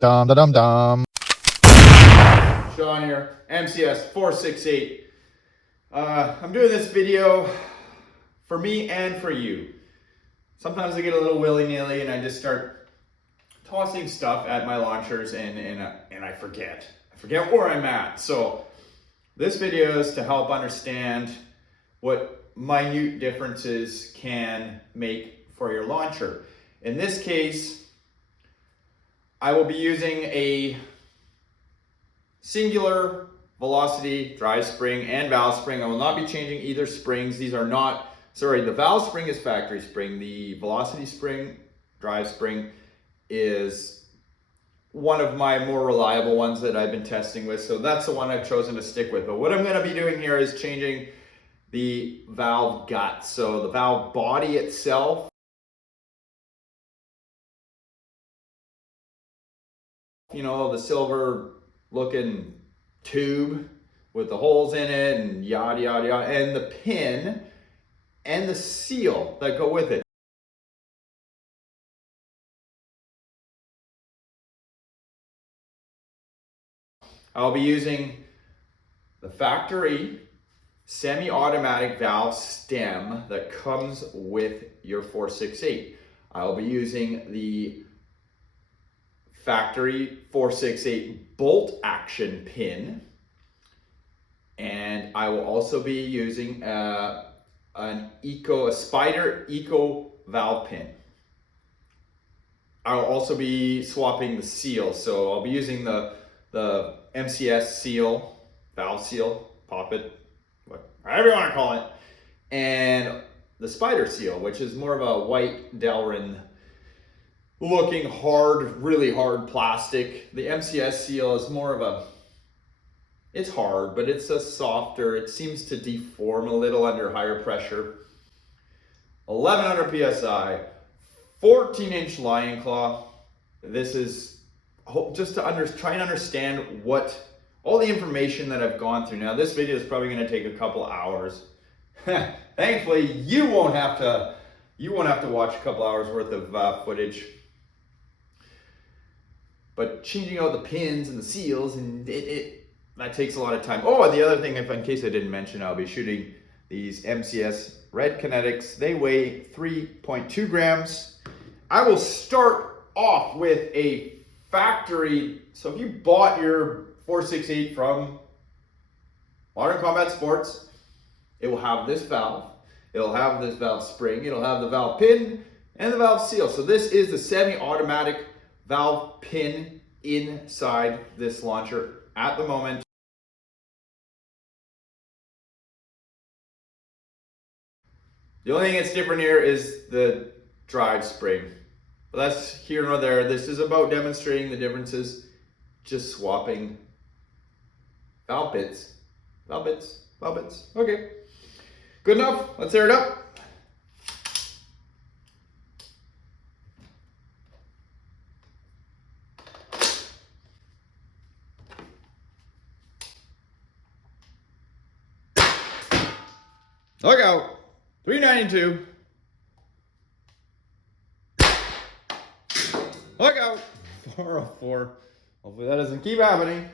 Dum da dum dum. Sean here, MCS 468. I'm doing this video for me and for you. Sometimes I get a little willy-nilly and I just start tossing stuff at my launchers and I forget. I forget where I'm at. So this video is to help understand what minute differences can make for your launcher. In this case, I will be using a singular velocity drive spring and valve spring. I will not be changing either springs. These are not, sorry, the valve spring is factory spring. The velocity spring, drive spring, is one of my more reliable ones that I've been testing with. So that's the one I've chosen to stick with. But what I'm gonna be doing here is changing the valve gut. So the valve body itself, you know, the silver looking tube with the holes in it and yada yada yada, and the pin and the seal that go with it. I'll be using the factory semi-automatic valve stem that comes with your 468. I'll be using the factory 468 bolt action pin, and I will also be using a Spyder EKO valve pin. I'll also be swapping the seal, so I'll be using the MCS seal, valve seal, poppet, whatever you want to call it, and the Spyder seal, which is more of a white Delrin looking hard, really hard plastic. The MCS seal is more of a, it's hard, but it's a softer, it seems to deform a little under higher pressure. 1100 PSI, 14-inch lion claw. This is just to try and understand what, all the information that I've gone through. Now this video is probably gonna take a couple hours. Thankfully, you won't have to watch a couple hours worth of footage. But changing out the pins and the seals, and that takes a lot of time. Oh, and the other thing, in case I didn't mention, I'll be shooting these MCS Red Kinetics. They weigh 3.2 grams. I will start off with a factory. So if you bought your 468 from Modern Combat Sports, it will have this valve. It'll have this valve spring. It'll have the valve pin and the valve seal. So this is the semi-automatic valve pin inside this launcher at the moment. The only thing that's different here is the drive spring. But that's here nor there. This is about demonstrating the differences, just swapping valve bits. Valve bits, valve bits. Okay, good enough. Let's air it up. Look out, 392. Look out, 404. Hopefully that doesn't keep happening.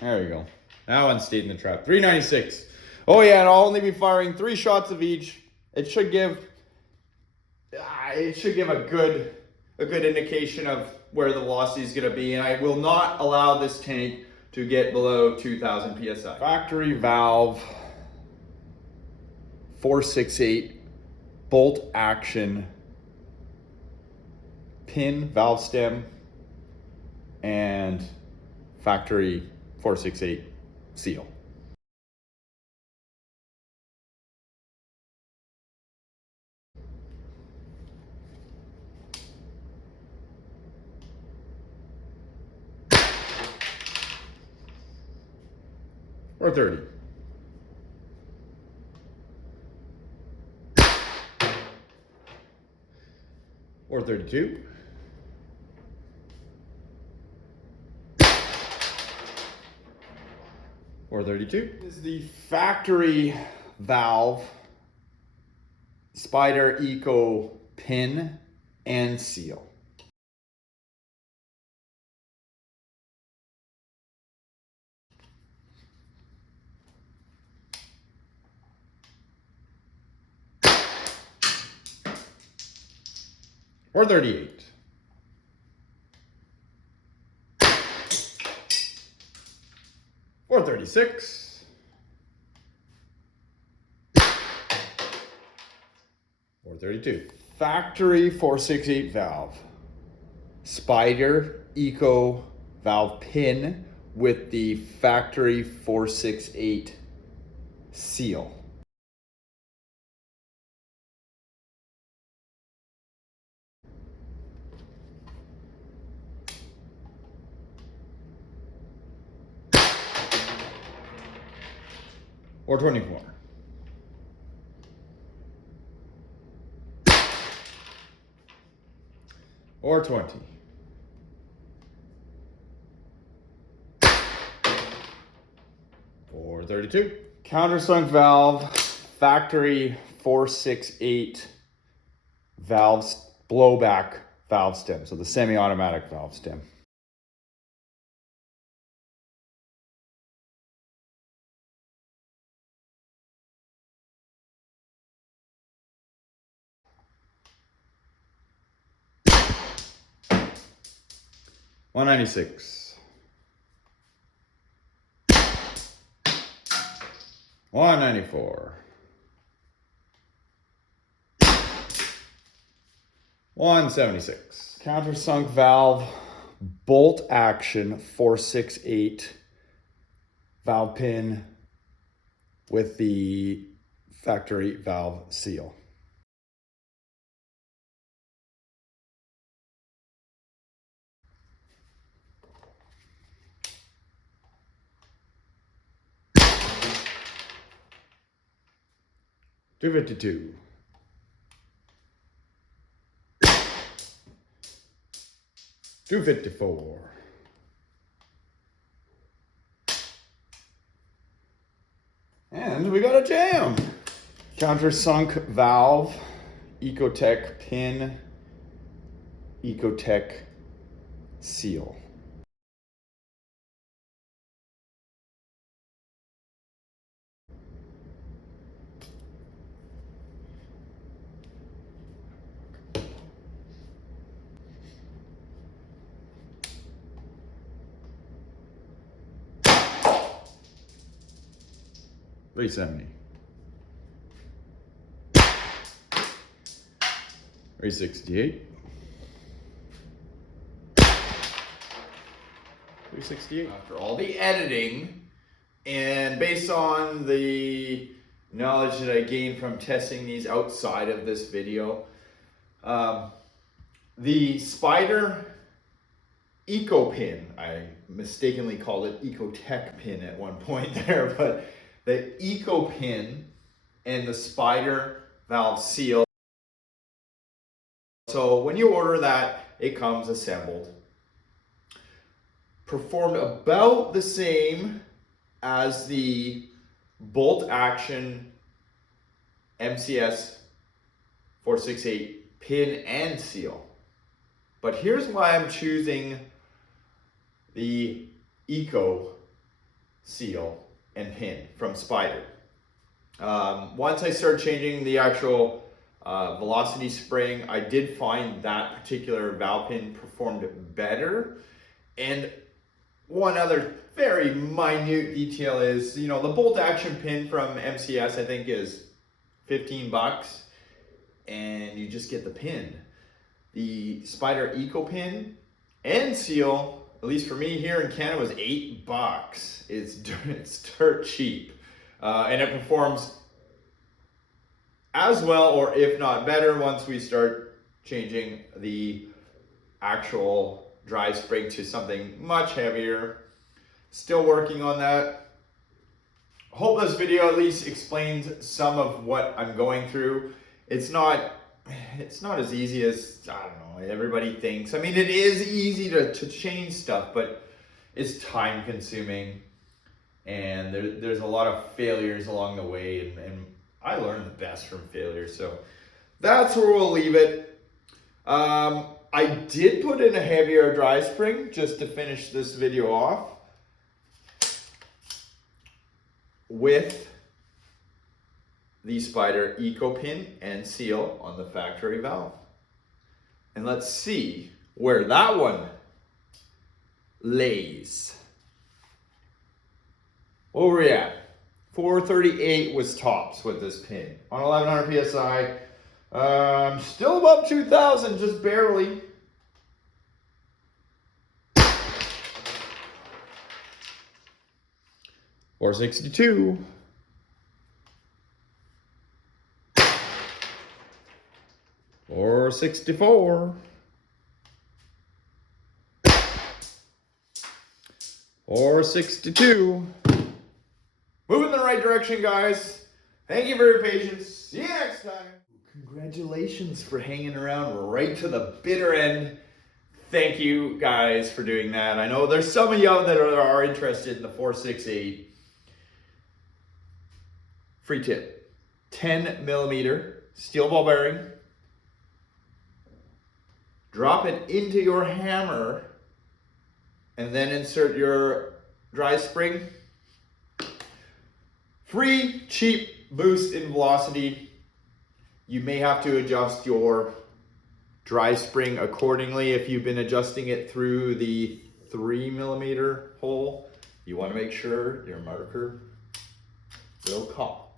There we go. That one stayed in the trap. 396. Oh yeah, and I'll only be firing 3 shots of each. It should give a good indication of where the velocity is going to be, and I will not allow this tank to get below 2000 PSI. Factory valve 468 bolt action pin, valve stem, and factory 468 seal. Or 30. Or 32. Or 32. This is the factory valve Spyder EKO pin and seal. 438. 436. 432. Factory 468 valve. Spyder EKO valve pin with the factory 468 seal. Or 24. Or 20. Or 32. Countersunk valve, factory 468 valves, blowback valve stem. So the semi-automatic valve stem. $196. $194. $176. Countersunk valve, bolt action 468 valve pin with the factory valve seal. $252. $254. And we got a jam. Countersunk valve, Ecotech pin, Ecotech seal. $370. $368. $368. After all the editing, and based on the knowledge that I gained from testing these outside of this video, the Spyder EKO pin, I mistakenly called it Ecotech pin at one point there, but the EKO pin and the Spyder valve seal. So when you order that, it comes assembled. Performed about the same as the bolt action MCS 468 pin and seal. But here's why I'm choosing the EKO seal and pin from Spyder. Once I started changing the actual velocity spring, I did find that particular valve pin performed better. And one other very minute detail is, the bolt action pin from MCS I think is $15 and you just get the pin. The Spyder EKO pin and seal, at least for me here in Canada, was $8. It's dirt cheap. And it performs as well, or if not better, once we start changing the actual drive spring to something much heavier. Still working on that. Hope this video at least explains some of what I'm going through. It's not as easy as, I don't know, everybody thinks. I mean, it is easy to change stuff, but it's time consuming. And there's a lot of failures along the way, and I learned the best from failures. So that's where we'll leave it. I did put in a heavier drive spring just to finish this video off with the Spyder EKO pin and seal on the factory valve. And let's see where that one lays. What were we at? 438 was tops with this pin. On 1100 PSI. Still above 2,000, just barely. $462. $464. $462. Moving in the right direction, guys. Thank you for your patience. See you next time. Congratulations for hanging around right to the bitter end. Thank you guys for doing that. I know there's some of y'all that are interested in the 468. Free tip. 10 millimeter steel ball bearing. Drop it into your hammer and then insert your dry spring. Free, cheap boost in velocity. You may have to adjust your dry spring accordingly if you've been adjusting it through the 3 millimeter hole. You want to make sure your marker will caught.